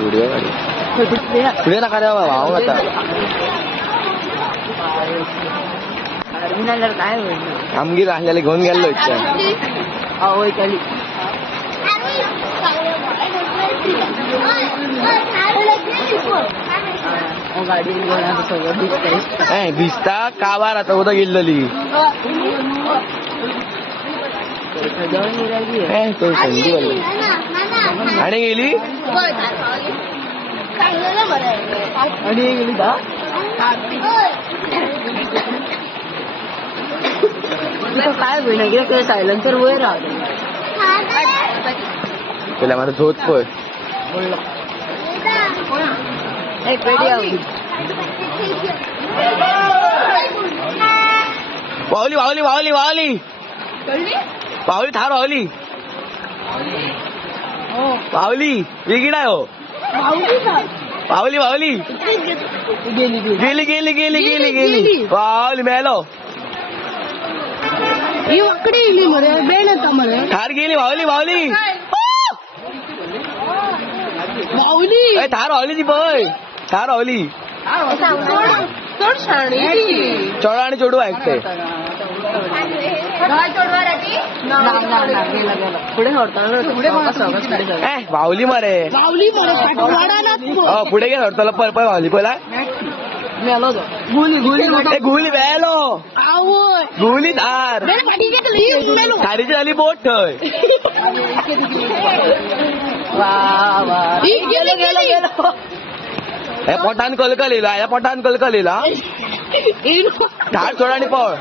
video पुढे नका द्या भाव आता काय होईल आमगी राहिलेले घेऊन गेलो गाडी सगळं भिजता का बार आता उद्या गेलेली संधी वाली आणि गेली आणि गेली का काय होईल सायलेन्सर वर राहतो त्याला माझा झोत पण वावली वावली वावली वावली वावली थार वावली वावली वेगळी नाही हो वावली वावली गेली गेली गेली गेली गेली वावली मेलो थार गेली वावली वावली थार वावली ती पय थार वावली चढ आणि चढू ऐकते वावली मरे पुढे घे सोडताला पळ पळ वावली पहिला गुली वेलो गुली धार खारीची झाली बोट थंय हे पोटान कलकलीला या पोटान कलकलीला धार सोड आणि पळ